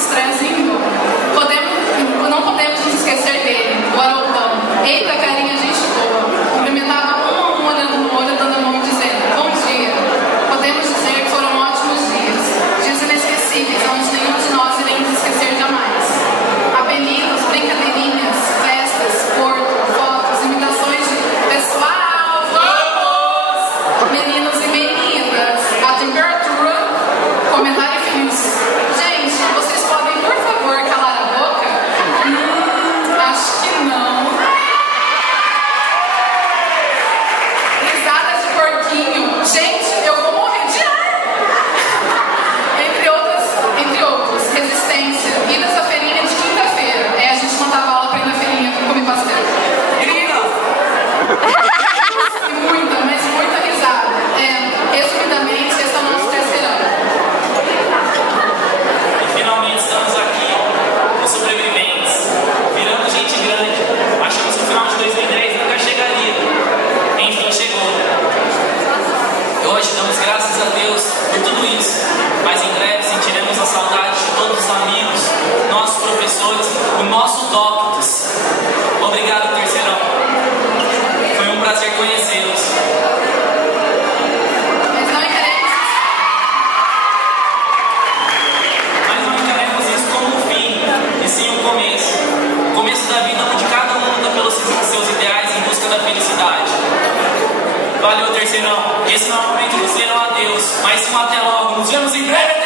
estresse indo embora. Não podemos nos esquecer dele, o Haroldão. Eita, carinha, gente boa. Cumprimentava um olhando no olho, dando a mão e dizendo: bom dia. Podemos dizer que foram ótimos dias inesquecíveis, onde nenhum de nós iremos esquecer jamais. Apelidos, brincadeirinhas, festas, porto, fotos, imitações de pessoal, vamos! Meninos e meninas, a temperatura, comentário feliz. Gente, vocês podem, por favor, calar a boca? Acho que não. Risadas de porquinho. Gente, eu vou morrer de ar. Entre outros, resistência, idas à feirinha de quinta-feira. A gente montava aula pra ir na feirinha comer pastel. E muita, mas muita risada. Resumidamente, esse é o nosso terceirão. E finalmente estamos aqui, os sobreviventes. Viramos gente grande. Achamos que o final de 2010 nunca chegaria. Enfim, chegou. E hoje damos graças a Deus por tudo isso. Mas em breve sentiremos a saudade de todos os amigos, nossos professores, o nosso Doctus. Obrigado, terceirão. Foi um prazer conhecê-los. Mas não encaremos isso como um fim, e sim um começo. O começo da vida onde cada um luta pelos seus ideais em busca da felicidade. Valeu, terceirão. Esse não é o momento de dizer um adeus, mas sim um até logo. Nos vemos em breve.